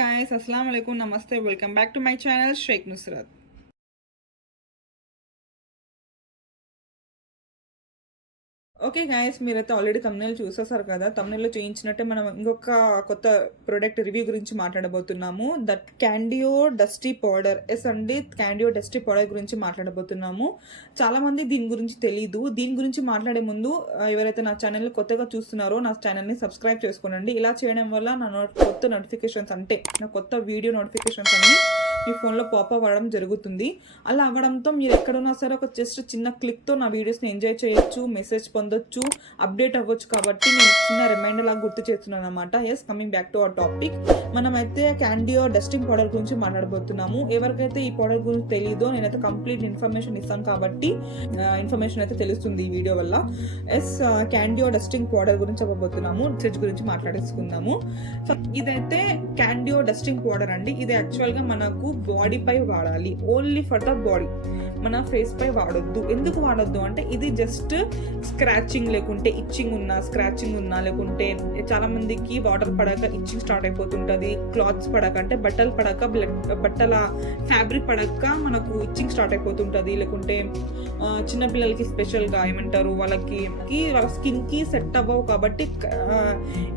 guys, assalamu alaikum, namaste, welcome back to my channel Sheikh Nusrat. Okay guys, మీరైతే already తమ్నెయిల్ చూసేసారు కదా. తమ్నెయిల్లో చేయించినట్టే మనం ఇంకొక కొత్త ప్రోడక్ట్ రివ్యూ గురించి మాట్లాడబోతున్నాము. దట్ క్యాండియో డస్టీ పౌడర్. ఎస్ అండి, క్యాండియో డస్టీ పౌడర్ గురించి మాట్లాడబోతున్నాము. చాలామంది దీని గురించి తెలీదు. దీని గురించి మాట్లాడే ముందు ఎవరైతే నా ఛానల్ని కొత్తగా చూస్తున్నారో నా ఛానల్ని సబ్స్క్రైబ్ చేసుకోనండి. ఇలా చేయడం వల్ల నా కొత్త నోటిఫికేషన్స్ అంటే నా కొత్త వీడియో నోటిఫికేషన్స్ అన్ని మీ ఫోన్లో పాప్ అవ్వడం జరుగుతుంది. అలా అవ్వడంతో మీరు ఎక్కడున్నా సరే ఒక జస్ట్ చిన్న క్లిక్తో నా వీడియోస్ని ఎంజాయ్ చేయొచ్చు, మెసేజ్ పొందొచ్చు, అప్డేట్ అవ్వచ్చు. కాబట్టి నేను చిన్న రిమైండర్ లాగా గుర్తు చేస్తున్నాను అనమాట. Yes, coming back to our topic. మనమైతే క్యాండియో డస్టింగ్ పౌడర్ గురించి మాట్లాడబోతున్నాము. ఎవరికైతే ఈ పౌడర్ గురించి తెలీదో నేనైతే కంప్లీట్ ఇన్ఫర్మేషన్ ఇస్తాను కాబట్టి ఇన్ఫర్మేషన్ అయితే తెలుస్తుంది ఈ వీడియో వల్ల. ఎస్, క్యాండియో డస్టింగ్ పౌడర్ గురించి చెప్పబోతున్నాము. సెజ్ గురించి మాట్లాడేసుకుందాము. ఇదైతే క్యాండియో డస్టింగ్ పౌడర్ అండి. ఇది యాక్చువల్గా మనకు బాడీ పై వాడాలి, ఓన్లీ ఫర్ ద బాడీ. మన ఫేస్ పై వాడొద్దు. ఎందుకు వాడొద్దు అంటే ఇది జస్ట్ స్క్రాచింగ్ లేకుంటే ఇచ్చింగ్ ఉన్నా, స్క్రాచింగ్ ఉన్నా, లేకుంటే చాలా మందికి వాటర్ పడక ఇచ్చింగ్ స్టార్ట్ అయిపోతుంటుంది. క్లాత్స్ పడక అంటే బట్టలు పడక, బట్టల ఫ్యాబ్రిక్ పడక మనకు ఇచ్చింగ్ స్టార్ట్ అయిపోతుంటుంది. లేకుంటే చిన్నపిల్లలకి స్పెషల్గా ఏమంటారు, వాళ్ళ స్కిన్కి సెట్ అవ్వవు కాబట్టి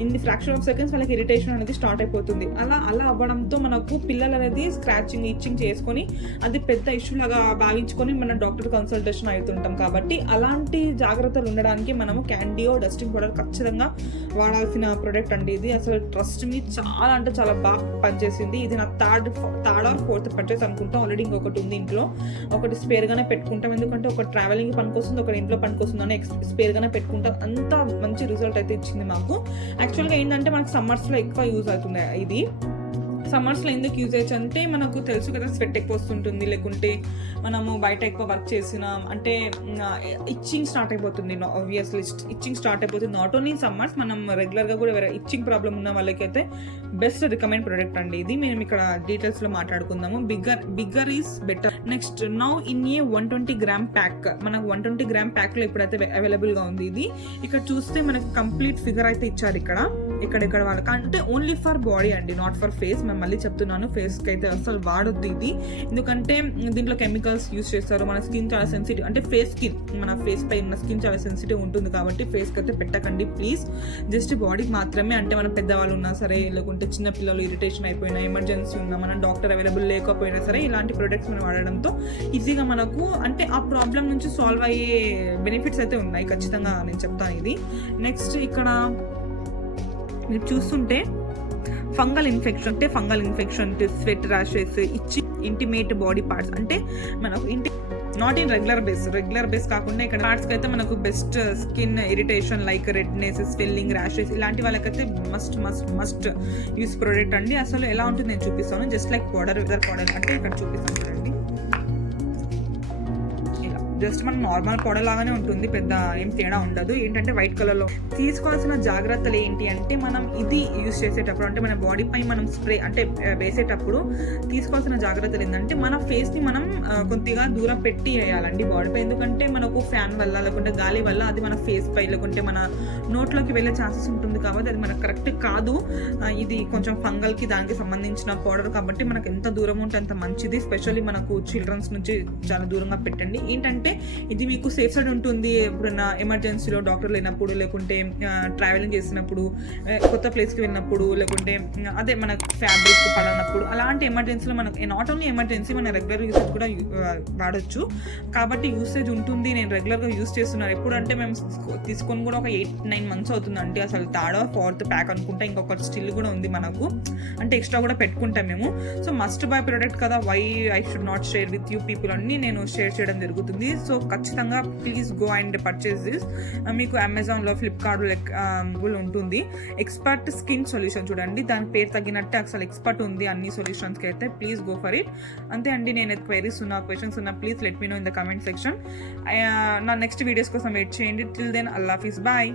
ఇన్ ఫ్రాక్షన్ ఆఫ్ సెకండ్స్ వాళ్ళకి ఇరిటేషన్ అనేది స్టార్ట్ అయిపోతుంది. అలా అవ్వడంతో మనకు పిల్లలు అనేది స్క్రాచింగ్ ఇచ్చింగ్ చేసుకొని అది పెద్ద ఇష్యూ లాగా భావించుకొని మనం డాక్టర్ కన్సల్టేషన్ అవుతుంటాం. కాబట్టి అలాంటి జాగ్రత్తలు ఉండడానికి మనము క్యాండియో డస్టింగ్ పౌడర్ ఖచ్చితంగా వాడాల్సిన ప్రోడక్ట్ అండి. ఇది అసలు ట్రస్ట్ మీ చాలా అంటే చాలా బాగా పనిచేసింది. ఇది నా థర్డ్ ఆర్ ఫోర్త్ పర్చేస్ అనుకుంటాం. ఆల్రెడీ ఇంకొకటి ఉంది ఇంట్లో. ఒకటి స్పేర్గానే పెట్టుకుంటాం, ఎందుకంటే ఒక ట్రావెలింగ్ పనికొస్తుంది, ఒకటి ఇంట్లో పనికొస్తుంది అని స్పేర్గానే పెట్టుకుంటాం. అంత మంచి రిజల్ట్ అయితే ఇచ్చింది మాకు. యాక్చువల్గా ఏంటంటే మనకు సమ్మర్స్లో ఎక్కువ యూజ్ అవుతుంది. ఇది సమ్మర్స్లో ఎందుకు యూజ్ చేయొచ్చు అంటే మనకు తెలుసు కదా, స్వెట్ ఎక్కువ వస్తుంటుంది, లేకుంటే మనము బయట ఎక్కువ వర్క్ చేసినా అంటే ఇచ్చింగ్ స్టార్ట్ అయిపోతుంది. ఆబ్వియస్లీ ఇచ్చింగ్ స్టార్ట్ అయిపోతుంది. నాట్ ఓన్లీ సమ్మర్స్, మనం రెగ్యులర్గా కూడా ఇచ్చింగ్ ప్రాబ్లమ్ ఉన్న వాళ్ళకైతే బెస్ట్ రికమెండ్ ప్రోడక్ట్ అండి ఇది. మేము ఇక్కడ డీటెయిల్స్లో మాట్లాడుకుందాము. Bigger is better. Next, now in a 120 gram pack. మనకు 120 గ్రామ్ ప్యాక్లో ఇప్పుడైతే అవైలబుల్గా ఉంది ఇది. ఇక్కడ చూస్తే మనకు కంప్లీట్ ఫిగర్ అయితే ఇచ్చారు. ఇక్కడ వాళ్ళకి అంటే ఓన్లీ ఫర్ బాడీ అండి, నాట్ ఫర్ ఫేస్. మేము మళ్ళీ చెప్తున్నాను, ఫేస్కి అయితే అసలు వాడొద్దు ఇది. ఎందుకంటే దీంట్లో కెమికల్స్ యూజ్ చేస్తారు. మన స్కిన్ చాలా సెన్సిటివ్, అంటే మన ఫేస్ పై ఉన్న స్కిన్ చాలా సెన్సిటివ్ ఉంటుంది కాబట్టి ఫేస్కి అయితే పెట్టకండి ప్లీజ్. జస్ట్ బాడీకి మాత్రమే. అంటే మనం పెద్దవాళ్ళు ఉన్నా సరే, లేకుంటే చిన్నపిల్లలు ఇరిటేషన్ అయిపోయినా, ఎమర్జెన్సీ ఉన్నా, మన డాక్టర్ అవైలబుల్ లేకపోయినా సరే, ఇలాంటి ప్రొడక్ట్స్ మనం వాడడంతో ఈజీగా మనకు అంటే ఆ ప్రాబ్లం నుంచి సాల్వ్ అయ్యే బెనిఫిట్స్ అయితే ఉన్నాయి. ఖచ్చితంగా నేను చెప్తాను ఇది. నెక్స్ట్, ఇక్కడ మీరు చూస్తుంటే fungal infection, sweat rashes, intimate body parts అంటే మనకు నాట్ ఇన్ రెగ్యులర్ బేస్ కాకుండా ఇక్కడ పార్ట్స్కి అయితే మనకు best skin irritation like redness, swelling, rashes ఇలాంటి వాళ్ళకైతే మస్ట్ యూస్ ప్రోడక్ట్ అండి. అసలు ఎలా ఉంటుంది నేను చూపిస్తాను. జస్ట్ లైక్ పౌడర్ అంటే ఇక్కడ చూపిస్తాను చూడండి. జస్ట్ మనం నార్మల్ పౌడర్ లాగానే ఉంటుంది, పెద్ద ఏం తేడా ఉండదు. ఏంటంటే వైట్ కలర్లో. తీసుకోవాల్సిన జాగ్రత్తలు ఏంటి అంటే మనం ఇది యూజ్ చేసేటప్పుడు, అంటే మన బాడీ పై మనం స్ప్రే అంటే వేసేటప్పుడు తీసుకోవాల్సిన జాగ్రత్తలు ఏంటంటే మన ఫేస్ని మనం కొద్దిగా దూరం పెట్టి వేయాలండి బాడీపై. ఎందుకంటే మనకు ఫ్యాన్ వల్ల, లేకుంటే గాలి వల్ల అది మన ఫేస్ పై లేకుంటే మన నోట్లోకి వెళ్ళే ఛాన్సెస్ ఉంటుంది. కాబట్టి అది మనకు కరెక్ట్ కాదు. ఇది కొంచెం ఫంగల్కి దానికి సంబంధించిన పౌడర్ కాబట్టి మనకు ఎంత దూరం ఉంటే అంత మంచిది. స్పెషల్లీ మనకు చిల్డ్రన్స్ నుంచి చాలా దూరంగా పెట్టండి. ఏంటంటే ఇది మీకు సేఫ్ సైడ్ ఉంటుంది. ఎప్పుడైనా ఎమర్జెన్సీలో డాక్టర్ లేనప్పుడు, లేకుంటే ట్రావెలింగ్ చేసినప్పుడు, కొత్త ప్లేస్కి వెళ్ళినప్పుడు, లేకుంటే అదే మనకు ఫ్యాబ్రిక్ పడనప్పుడు, అలాంటి ఎమర్జెన్సీలో మనకు నాట్ ఓన్లీ ఎమర్జెన్సీ, మన రెగ్యులర్ యూసేజ్ కూడా వాడచ్చు. కాబట్టి యూసేజ్ ఉంటుంది. నేను రెగ్యులర్గా యూస్ చేస్తున్నాను. ఎప్పుడంటే మేము తీసుకొని కూడా ఒక 8-9 మంత్స్ అవుతుందండి. అసలు థర్డ్ ఆర్ ఫోర్త్ ప్యాక్ అనుకుంటా. ఇంకొకటి స్టిల్ కూడా ఉంది మనకు, అంటే ఎక్స్ట్రా కూడా పెట్టుకుంటాం మేము. సో మస్ట్ బై ప్రోడక్ట్ కదా, why I should not share with you people అన్ని నేను షేర్ చేయడం జరుగుతుంది. సో ఖచ్చితంగా please go and purchase this. మీకు అమెజాన్లో, ఫ్లిప్కార్ట్లో ఉంటుంది. ఎక్స్పర్ట్ స్కిన్ సొల్యూషన్ చూడండి, దాని పేరు తగ్గినట్టే అసలు ఎక్స్పర్ట్ ఉంది అన్ని సొల్యూషన్స్కి అయితే. Please go for it. అంతే అండి. నేను క్వైరీస్ ఉన్నా, క్వశ్చన్స్ ఉన్నా please let me know in the comment section. నా నెక్స్ట్ వీడియోస్ కోసం వెయిట్ చేయండి. టిల్ దెన్ అల్లా హాఫిజ్, బాయ్.